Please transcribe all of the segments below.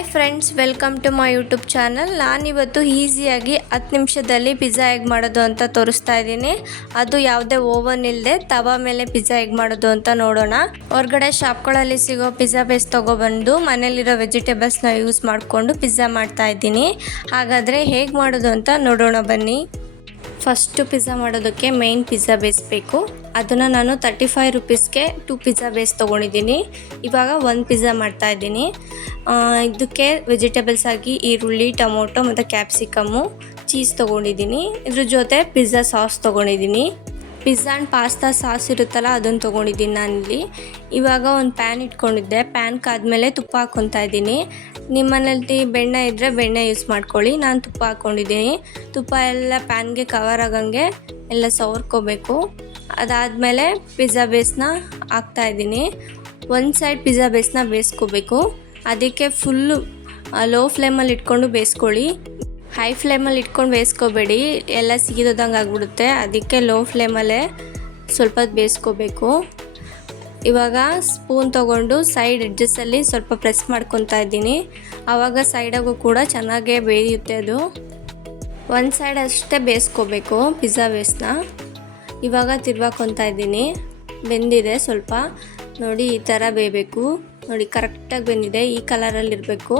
Hi friends welcome to my YouTube channel ನಾನಿವತ್ತು ಈಸಿಯಾಗಿ ಹತ್ತು ನಿಮಿಷದಲ್ಲಿ ಪಿಜ್ಜಾ ಹೇಗೆ ಮಾಡೋದು ಅಂತ ತೋರಿಸ್ತಾ ಇದ್ದೀನಿ. ಅದು ಯಾವುದೇ ಓವನ್ ಇಲ್ಲದೆ ತವಾ ಮೇಲೆ ಪಿಜ್ಜಾ ಹೇಗೆ ಮಾಡೋದು ಅಂತ ನೋಡೋಣ. ಹೊರಗಡೆ ಶಾಪ್ಗಳಲ್ಲಿ ಸಿಗೋ ಪಿಜ್ಜಾ ಬೇಸ್ ತೊಗೊಬಂದು ಮನೇಲಿರೋ ವೆಜಿಟೇಬಲ್ಸ್ನ ಯೂಸ್ ಮಾಡಿಕೊಂಡು ಪಿಜ್ಜಾ ಮಾಡ್ತಾ ಇದ್ದೀನಿ. ಹಾಗಾದರೆ ಹೇಗೆ ಮಾಡೋದು ಅಂತ ನೋಡೋಣ ಬನ್ನಿ. ಫಸ್ಟು ಪಿಜ್ಜಾ ಮಾಡೋದಕ್ಕೆ ಮೇಯ್ನ್ ಪಿಜ್ಜಾ ಬೇಸ್ ಬೇಕು. ಅದನ್ನು ನಾನು ತರ್ಟಿ ಫೈವ್ ರುಪೀಸ್ಗೆ ಟು ಪಿಜ್ಜಾ ಬೇಸ್ ತೊಗೊಂಡಿದ್ದೀನಿ. ಇವಾಗ ಒಂದು ಪಿಜ್ಜಾ ಮಾಡ್ತಾ ಇದ್ದೀನಿ. ಆ, ಇದಕ್ಕೆ ವೆಜಿಟೇಬಲ್ಸ್ ಆಗಿ ಈರುಳ್ಳಿ ಟೊಮೊಟೊ ಮತ್ತು ಕ್ಯಾಪ್ಸಿಕಮ್ಮು ಚೀಸ್ ತೊಗೊಂಡಿದ್ದೀನಿ. ಇದ್ರ ಜೊತೆ ಪಿಜ್ಜಾ ಸಾಸ್ ತೊಗೊಂಡಿದ್ದೀನಿ. ಪಿಜ್ಜಾ ಆ್ಯಂಡ್ ಪಾಸ್ತಾ ಸಾಸ್ ಇರುತ್ತಲ್ಲ ಅದನ್ನು ತೊಗೊಂಡಿದ್ದೀನಿ ನಾನಿಲ್ಲಿ. ಇವಾಗ ಒಂದು ಪ್ಯಾನ್ ಇಟ್ಕೊಂಡಿದ್ದೆ. ಪ್ಯಾನ್ ಕಾದ್ಮೇಲೆ ತುಪ್ಪ ಹಾಕ್ಕೊತಾ ಇದ್ದೀನಿ. ನಿಮ್ಮನೇಲಿ ಬೆಣ್ಣೆ ಇದ್ದರೆ ಬೆಣ್ಣೆ ಯೂಸ್ ಮಾಡ್ಕೊಳ್ಳಿ. ನಾನು ತುಪ್ಪ ಹಾಕ್ಕೊಂಡಿದ್ದೀನಿ. ತುಪ್ಪ ಎಲ್ಲ ಪ್ಯಾನ್ಗೆ ಕವರ್ ಆಗಂಗೆ ಎಲ್ಲ ಸವರ್ಕೋಬೇಕು. ಅದಾದಮೇಲೆ ಪಿಜ್ಜಾ ಬೇಸ್ನ ಹಾಕ್ತಾ ಇದ್ದೀನಿ. ಒಂದು ಸೈಡ್ ಪಿಜ್ಜಾ ಬೇಸ್ನ ಬೇಯಿಸ್ಕೋಬೇಕು. ಅದಕ್ಕೆ ಫುಲ್ಲು ಲೋ ಫ್ಲೇಮಲ್ಲಿ ಇಟ್ಕೊಂಡು ಬೇಯಿಸ್ಕೊಳ್ಳಿ. ಹೈ ಫ್ಲೇಮಲ್ಲಿ ಇಟ್ಕೊಂಡು ಬೇಯಿಸ್ಕೋಬೇಡಿ. ಎಲ್ಲ ಸಿಗಿದೋದಂಗೆ ಆಗ್ಬಿಡುತ್ತೆ. ಅದಕ್ಕೆ ಲೋ ಫ್ಲೇಮಲ್ಲೇ ಸ್ವಲ್ಪ ಬೇಯಿಸ್ಕೋಬೇಕು. ಇವಾಗ ಸ್ಪೂನ್ ತೊಗೊಂಡು ಸೈಡ್ ಎಡ್ಜಸ್ಸಲ್ಲಿ ಸ್ವಲ್ಪ ಪ್ರೆಸ್ ಮಾಡ್ಕೊತಾ ಇದ್ದೀನಿ. ಆವಾಗ ಸೈಡಾಗೂ ಕೂಡ ಚೆನ್ನಾಗೇ ಬೇಯುತ್ತೆ ಅದು. ಒಂದು ಸೈಡ್ ಅಷ್ಟೇ ಬೇಯಿಸ್ಕೋಬೇಕು ಪಿಜ್ಜಾ ಬೇಸ್ನ ಇವಾಗ ತಿರ್ವಾಕೊತಾ ಇದ್ದೀನಿ. ಬೆಂದಿದೆ ಸ್ವಲ್ಪ. ನೋಡಿ, ಈ ಥರ ಬೇಯಬೇಕು. ನೋಡಿ, ಕರೆಕ್ಟಾಗಿ ಬೆಂದಿದೆ. ಈ ಕಲರಲ್ಲಿ ಇರಬೇಕು.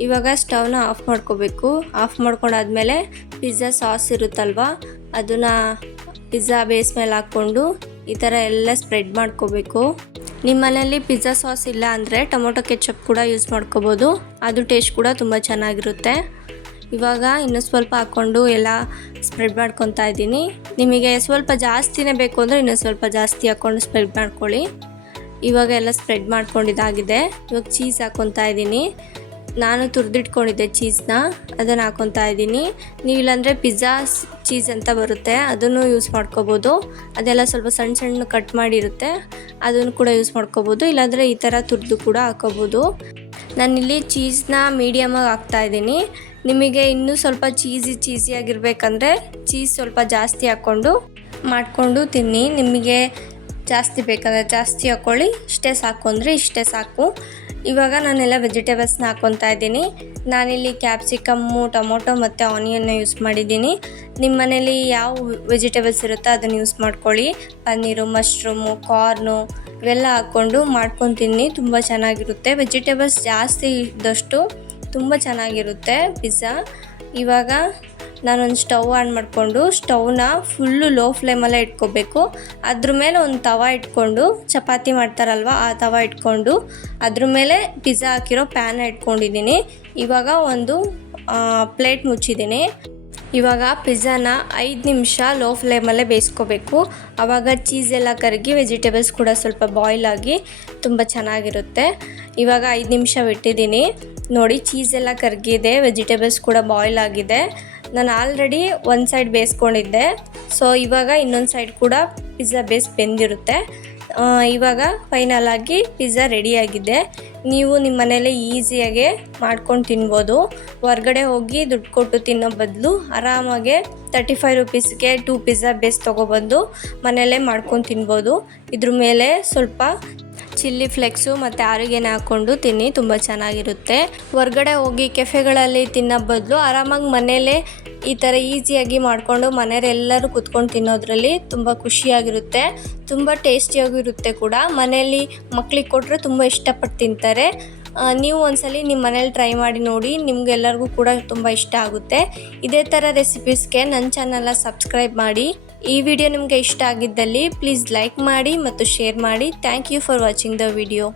ಇವಾಗ ಸ್ಟವ್ನ ಆಫ್ ಮಾಡ್ಕೋಬೇಕು. ಆಫ್ ಮಾಡ್ಕೊಂಡಾದ್ಮೇಲೆ ಪಿಜ್ಜಾ ಸಾಸ್ ಇರುತ್ತಲ್ವ? ಅದನ್ನು ಪಿಜ್ಜಾ ಬೇಸ್ ಮೇಲೆ ಹಾಕ್ಕೊಂಡು ಈ ಥರ ಎಲ್ಲ ಸ್ಪ್ರೆಡ್ ಮಾಡ್ಕೋಬೇಕು. ನಿಮ್ಮ ಮನೆಯಲ್ಲಿ ಪಿಜ್ಜಾ ಸಾಸ್ ಇಲ್ಲ ಅಂದರೆ ಟೊಮೊಟೊ ಕೆಚಪ್ ಕೂಡ ಯೂಸ್ ಮಾಡ್ಕೋಬೋದು. ಅದು ಟೇಸ್ಟ್ ಕೂಡ ತುಂಬ ಚೆನ್ನಾಗಿರುತ್ತೆ. ಇವಾಗ ಇನ್ನೂ ಸ್ವಲ್ಪ ಹಾಕ್ಕೊಂಡು ಎಲ್ಲ ಸ್ಪ್ರೆಡ್ ಮಾಡ್ಕೊತಾ ಇದ್ದೀನಿ. ನಿಮಗೆ ಸ್ವಲ್ಪ ಜಾಸ್ತಿನೇ ಬೇಕು ಅಂದರೆ ಇನ್ನೂ ಸ್ವಲ್ಪ ಜಾಸ್ತಿ ಹಾಕ್ಕೊಂಡು ಸ್ಪ್ರೆಡ್ ಮಾಡ್ಕೊಳ್ಳಿ. ಇವಾಗ ಎಲ್ಲ ಸ್ಪ್ರೆಡ್ ಮಾಡ್ಕೊಂಡಿದ್ದಾಗಿದೆ ಇವಾಗ ಚೀಸ್ ಹಾಕ್ಕೊತಾ ಇದ್ದೀನಿ. ನಾನು ತುರಿದಿಟ್ಕೊಂಡಿದ್ದೆ ಚೀಸ್ನ ಅದನ್ನು ಹಾಕ್ಕೊತಾ ಇದ್ದೀನಿ. ನೀವು ಇಲ್ಲಾಂದರೆ ಪಿಜ್ಜಾ ಚೀಸ್ ಅಂತ ಬರುತ್ತೆ. ಅದನ್ನು ಯೂಸ್ ಮಾಡ್ಕೋಬೋದು. ಅದೆಲ್ಲ ಸ್ವಲ್ಪ ಸಣ್ಣ ಸಣ್ಣ ಕಟ್ ಮಾಡಿರುತ್ತೆ. ಅದನ್ನು ಕೂಡ ಯೂಸ್ ಮಾಡ್ಕೋಬೋದು. ಇಲ್ಲಾಂದರೆ ಈ ಥರ ತುರಿದು ಕೂಡ ಹಾಕೋಬೋದು. ನಾನಿಲ್ಲಿ ಚೀಸ್ನ ಹಾಕ್ತಾ ಇದ್ದೀನಿ. ನಿಮಗೆ ಇನ್ನೂ ಸ್ವಲ್ಪ ಚೀಸಿ ಚೀಸಿಯಾಗಿರ್ಬೇಕಂದ್ರೆ ಚೀಸ್ ಸ್ವಲ್ಪ ಜಾಸ್ತಿ ಹಾಕ್ಕೊಂಡು ಮಾಡಿಕೊಂಡು ತಿನ್ನಿ. ನಿಮಗೆ ಜಾಸ್ತಿ ಬೇಕಂದರೆ ಜಾಸ್ತಿ ಹಾಕ್ಕೊಳ್ಳಿ ಇಷ್ಟೇ ಸಾಕು ಅಂದರೆ ಇಷ್ಟೇ ಸಾಕು. ಇವಾಗ ನಾನೆಲ್ಲ ವೆಜಿಟೇಬಲ್ಸ್ನ ಹಾಕ್ಕೊತಾ ಇದ್ದೀನಿ. ನಾನಿಲ್ಲಿ ಕ್ಯಾಪ್ಸಿಕಮ್ಮು ಟೊಮೊಟೊ ಮತ್ತು ಆನಿಯನ್ನ ಯೂಸ್ ಮಾಡಿದ್ದೀನಿ. ನಿಮ್ಮ ಮನೇಲಿ ಯಾವ ವೆಜಿಟೇಬಲ್ಸ್ ಇರುತ್ತೋ ಅದನ್ನು ಯೂಸ್ ಮಾಡ್ಕೊಳ್ಳಿ. ಪನ್ನೀರು, ಮಶ್ರೂಮು, ಕಾರ್ನು ಇವೆಲ್ಲ ಹಾಕ್ಕೊಂಡು ಮಾಡ್ಕೊಂಡು ತಿನ್ನಿ. ತುಂಬ ಚೆನ್ನಾಗಿರುತ್ತೆ. ವೆಜಿಟೇಬಲ್ಸ್ ಜಾಸ್ತಿ ಇದ್ದಷ್ಟು ತುಂಬ ಚೆನ್ನಾಗಿರುತ್ತೆ ಪಿಜ್ಜಾ. ಇವಾಗ ನಾನೊಂದು ಸ್ಟವ್ ಆನ್ ಮಾಡಿಕೊಂಡು ಸ್ಟವ್ನ ಫುಲ್ಲು ಲೋ ಫ್ಲೇಮಲ್ಲೇ ಇಟ್ಕೋಬೇಕು. ಅದ್ರ ಮೇಲೆ ಒಂದು ತವ ಇಟ್ಕೊಂಡು, ಚಪಾತಿ ಮಾಡ್ತಾರಲ್ವ ಆ ತವ ಇಟ್ಕೊಂಡು ಅದ್ರ ಮೇಲೆ ಪಿಜ್ಜಾ ಹಾಕಿರೋ ಪ್ಯಾನ್ ಇಟ್ಕೊಂಡಿದ್ದೀನಿ. ಇವಾಗ ಒಂದು ಪ್ಲೇಟ್ ಮುಚ್ಚಿದ್ದೀನಿ. ಇವಾಗ ಪಿಜ್ಜಾನ ಐದು ನಿಮಿಷ ಲೋ ಫ್ಲೇಮಲ್ಲೇ ಬೇಯಿಸ್ಕೋಬೇಕು. ಆವಾಗ ಚೀಸ್ ಎಲ್ಲ ಕರಗಿ ವೆಜಿಟೇಬಲ್ಸ್ ಕೂಡ ಸ್ವಲ್ಪ ಬಾಯ್ಲ್ ಆಗಿ ತುಂಬ ಚೆನ್ನಾಗಿರುತ್ತೆ. ಇವಾಗ ಐದು ನಿಮಿಷ ಬಿಟ್ಟಿದ್ದೀನಿ. ನೋಡಿ ಚೀಸ್ ಎಲ್ಲ ಕರಗಿದೆ ವೆಜಿಟೇಬಲ್ಸ್ ಕೂಡ ಬಾಯ್ಲ್ ಆಗಿದೆ. ನಾನು ಆಲ್ರೆಡಿ ಒಂದು ಸೈಡ್ ಬೇಯಿಸ್ಕೊಂಡಿದ್ದೆ. ಸೊ ಇವಾಗ ಇನ್ನೊಂದು ಸೈಡ್ ಕೂಡ ಪಿಜ್ಜಾ ಬೇಸ್ ಬೆಂದಿರುತ್ತೆ. ಇವಾಗ ಫೈನಲ್ ಆಗಿ ಪಿಜ್ಜಾ ರೆಡಿಯಾಗಿದೆ ನೀವು ನಿಮ್ಮ ಮನೇಲೇ ಈಸಿಯಾಗೆ ಮಾಡ್ಕೊಂಡು ತಿನ್ಬೋದು. ಹೊರ್ಗಡೆ ಹೋಗಿ ದುಡ್ಡು ಕೊಟ್ಟು ತಿನ್ನೋ ಬದಲು ಆರಾಮಾಗೆ ತರ್ಟಿ ಫೈವ್ ರುಪೀಸ್ಗೆ ಟೂ ಪಿಜ್ಜಾ ಬೇಸ್ ತೊಗೊಬಂದು ಮನೆಯಲ್ಲೇ ಮಾಡ್ಕೊಂಡು ತಿನ್ಬೋದು. ಇದ್ರ ಮೇಲೆ ಸ್ವಲ್ಪ ಚಿಲ್ಲಿ ಫ್ಲೆಕ್ಸು ಮತ್ತು ಆರೋಗ್ಯನ ಹಾಕ್ಕೊಂಡು ತಿನ್ನಿ, ತುಂಬ ಚೆನ್ನಾಗಿರುತ್ತೆ. ಹೊರ್ಗಡೆ ಹೋಗಿ ಕೆಫೆಗಳಲ್ಲಿ ತಿನ್ನೋ ಬದಲು ಆರಾಮಾಗಿ ಮನೆಯಲ್ಲೇ ಈ ಥರ ಈಸಿಯಾಗಿ ಮಾಡಿಕೊಂಡು ಮನೆಯವರೆಲ್ಲರೂ ಕುತ್ಕೊಂಡು ತಿನ್ನೋದ್ರಲ್ಲಿ ತುಂಬ ಖುಷಿಯಾಗಿರುತ್ತೆ. ತುಂಬ ಟೇಸ್ಟಿಯಾಗಿರುತ್ತೆ ಕೂಡ. ಮನೆಯಲ್ಲಿ ಮಕ್ಳಿಗೆ ಕೊಟ್ಟರೆ ತುಂಬ ಇಷ್ಟಪಟ್ಟು ತಿಂತಾರೆ. ನೀವು ಒಂದ್ಸಲಿ ನಿಮ್ಮ ಮನೇಲಿ ಟ್ರೈ ಮಾಡಿ ನೋಡಿ, ನಿಮ್ಗೆಲ್ಲರಿಗೂ ಕೂಡ ತುಂಬ ಇಷ್ಟ ಆಗುತ್ತೆ. ಇದೇ ಥರ ರೆಸಿಪೀಸ್ಗೆ ನನ್ನ ಚಾನಲ್ನ ಸಬ್ಸ್ಕ್ರೈಬ್ ಮಾಡಿ. ಈ ವಿಡಿಯೋ ನಿಮಗೆ ಇಷ್ಟ ಆಗಿದ್ದಲ್ಲಿ ಪ್ಲೀಸ್ ಲೈಕ್ ಮಾಡಿ ಮತ್ತು ಶೇರ್ ಮಾಡಿ. Thank you for watching the video